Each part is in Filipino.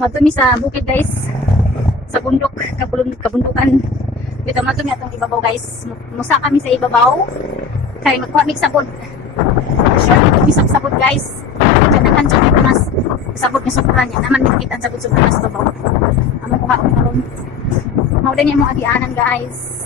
Matumi sa bukid guys. Sa bundok, kabundukan. Dito matumi atong ibabaw guys. Musa kami sa ibabaw. Kaya magkuha mig sabon. Sure dito bisag sabon guys. Kanakan sa dito nas sabon nga sobrang niya. Naman kita ang sabon sobrang nas babaw. Amo kuha og karon. Mao din imong agianan guys.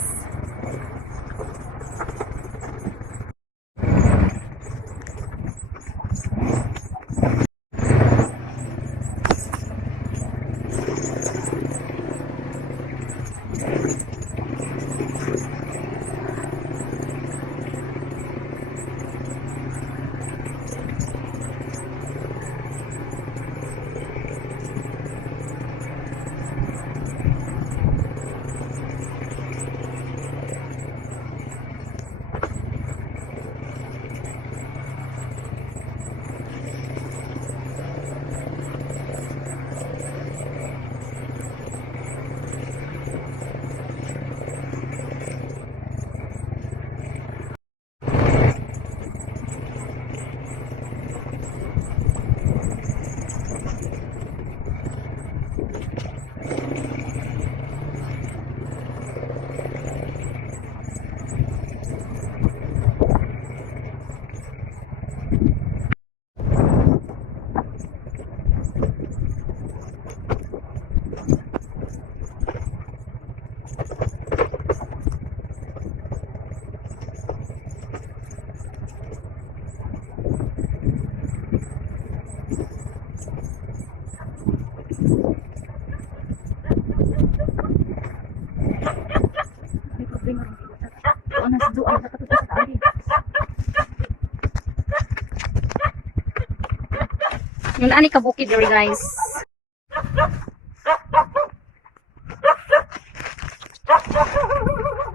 Yung ani ka bukid diri guys.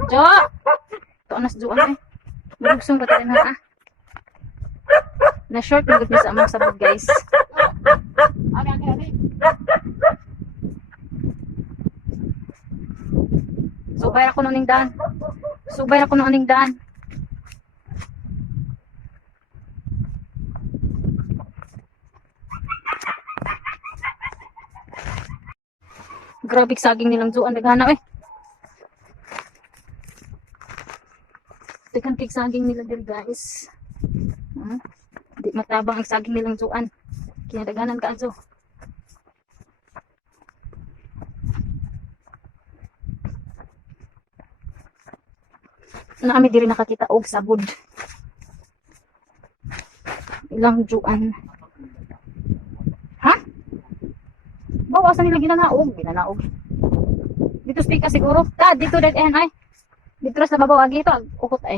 Jo. To anas duan ay. Marugsong pa tayo na na short na gud sa among sabog guys. Subay ako nuning daan. Subay ako nuning daan. Grabe saging nilang zuan naghana eh. Tekan pig saging nila dir guys. Di matabang ang saging nilang zuan. Kaya daghanan ka aso. Naami diri nakakita og sabod. Ilang juan. Ha? Bawasan nila ginanaog. Dito speak ka siguro. Dito dead end ay. Dito sa babaw agi ito. Ukot ay.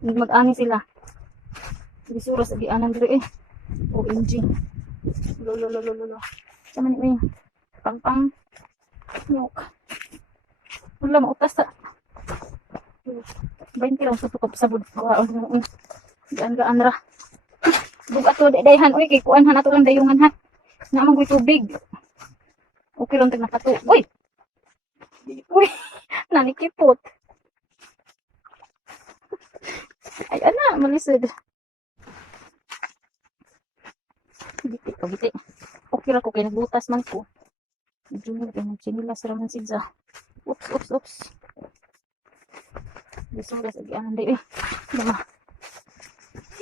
Mag-ani sila. Bisura sa gianan diri eh. OMG. Lolo. Sama ni ay. Pang. Yok. Wala mautas sa. 20 lang sa tukop sabod. Gaan ra. Bugat to dayhan oy kay kuan han ato lang dayungan ha. Naman ko'y tubig. Okay lang tignan kato. Uy! Nanikipot. Ay, ana, malisod. Biti. Okay lang ko kay nagbutas man ko. Medyo nagchinilas raman sidza. Oops. Bisura sa gianan day eh. Dama.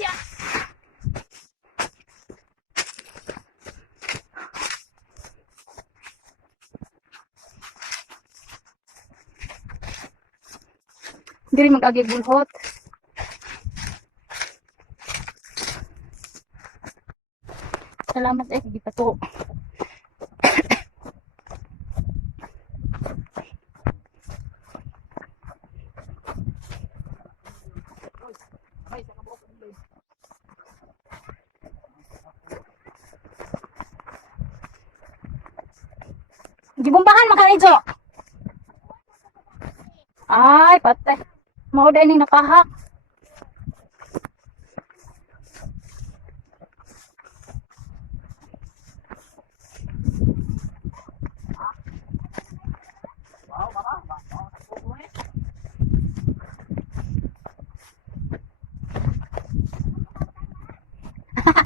Yes! Diri mag-agi bulhot. Salamat eh, di pa to. Gibumbahan makaridyo. Ay, patay. Mau deh ning nakahak.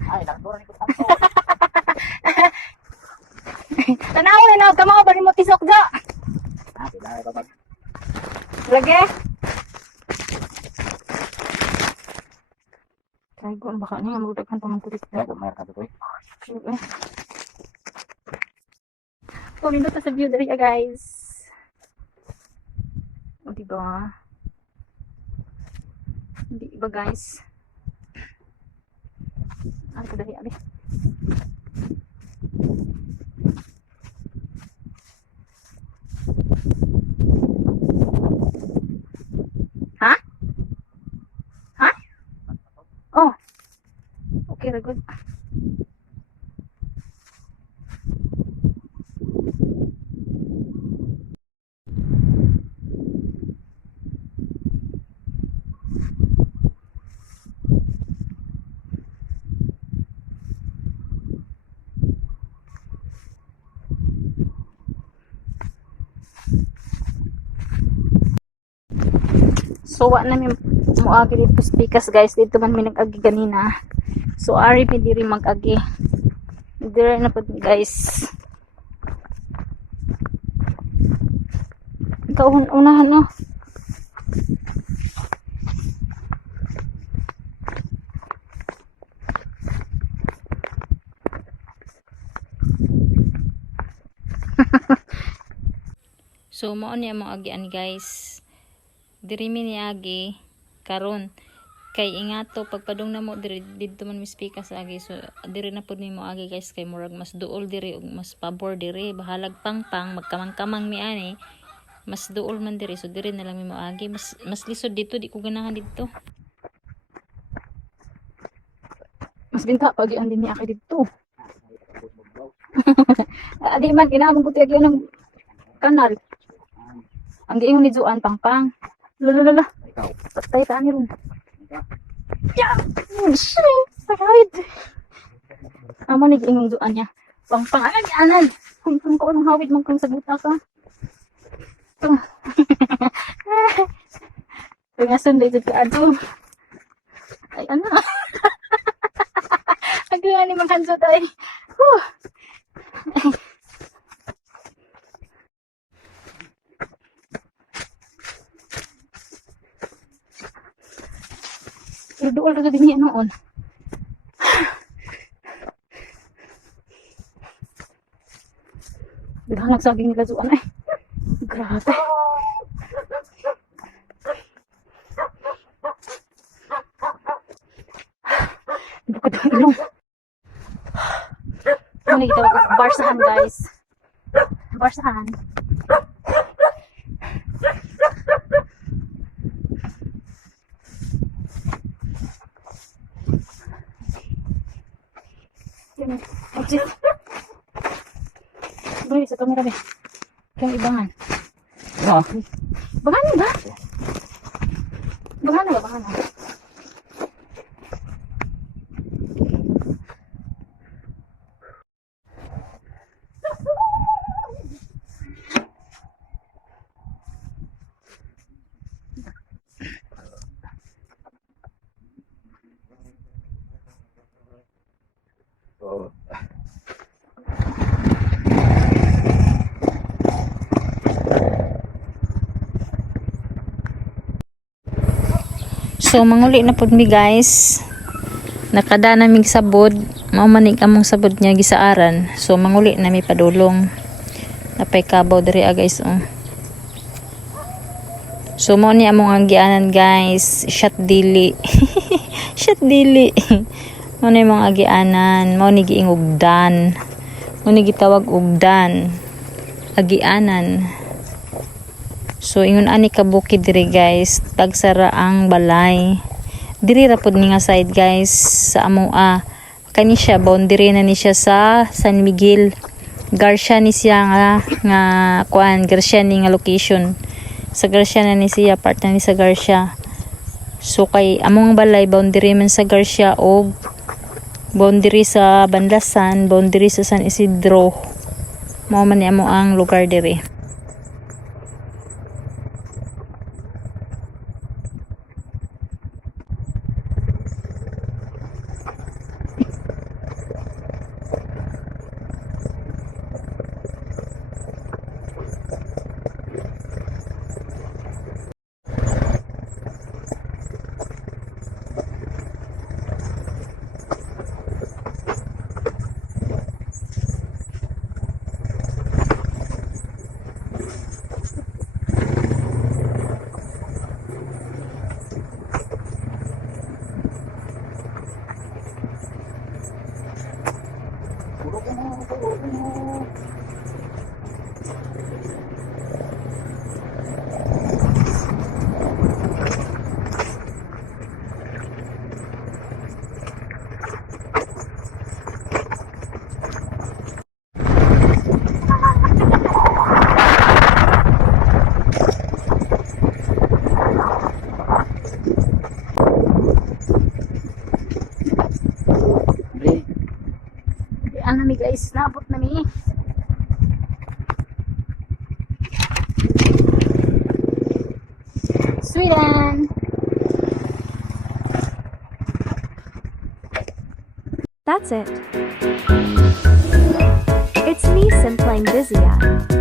Ay, nagdura ni ko tanto. Lagi. Try ko ang baka niya magdaghan pa man ko dito. Pumindot sa view dali guys. O diba? Hindi ba guys? Ano ko dali abi? Ha? Ha? Oh. Okay, very good. So, wa na mi moagi dito speakers guys. Dito man mi nag-agi ganina. So, ari mi diri mag-agi. Diri na po guys. Ikaw unahan nyo. So, mao niya mo agian guys. Diri mi niagi karon kay ingato pagpadung na mo diri didto man mi speaker sa agi. So diri na pud nimo agi guys kay murag mas duol diri ug mas pabor diri bahalag pangpang magkamang-kamang mi ani mas duol man diri. So diri na lang mi mo agi mas lisod dito di ko ganahan dito. Mas binta pag ang din ni aki dito. Adi man kinahanglan buti agi ng kanal. Ang giingon ni Juan pangpang. Lala. Patay ta ni ron. Ya. Sakit. Amo ni giingon Juan niya. Pangpang anay. Kung ko nang hawid man kung saguta ka. Pengasun dito ka adto. Ay ano. Agla ni manghansot ay. Dool ra din noon. Biglang nagsaging nila Juan ay. Grabe. Bukod ang ilong. Ano ito? Barsahan guys. Barsahan. Exit. Balik sa kamera be. Kaya ibangan. Oh. Bangan ba? Bangan na, bangan na. Oh. So manguli na pud mi guys. Nakada na mig sabod, mao manig among sabod niya gisaaran. So manguli na mi padulong. Napay kabaw diri guys oh. So mo ni among agianan guys, shot dili. Shot dili. Mo ni mong agianan, mo ni giingugdan. Mo ni gitawag ugdan. Agianan. So ingon ani ka bukid diri guys, tagsara ang balay. Diri ra pud ni nga side guys sa amo kani siya boundary na ni siya sa San Miguel. Garcia ni siya nga kuan, Garcia ni nga location. Sa Garcia na ni siya, part na ni sa Garcia. So kay among balay boundary man sa Garcia og boundary sa Banlasan, boundary sa San Isidro. Mao man ni amo ang lugar diri. Pre, Ano mi guys, naabot na mi. Sweden. That's it. It's me Sim playing Vizia.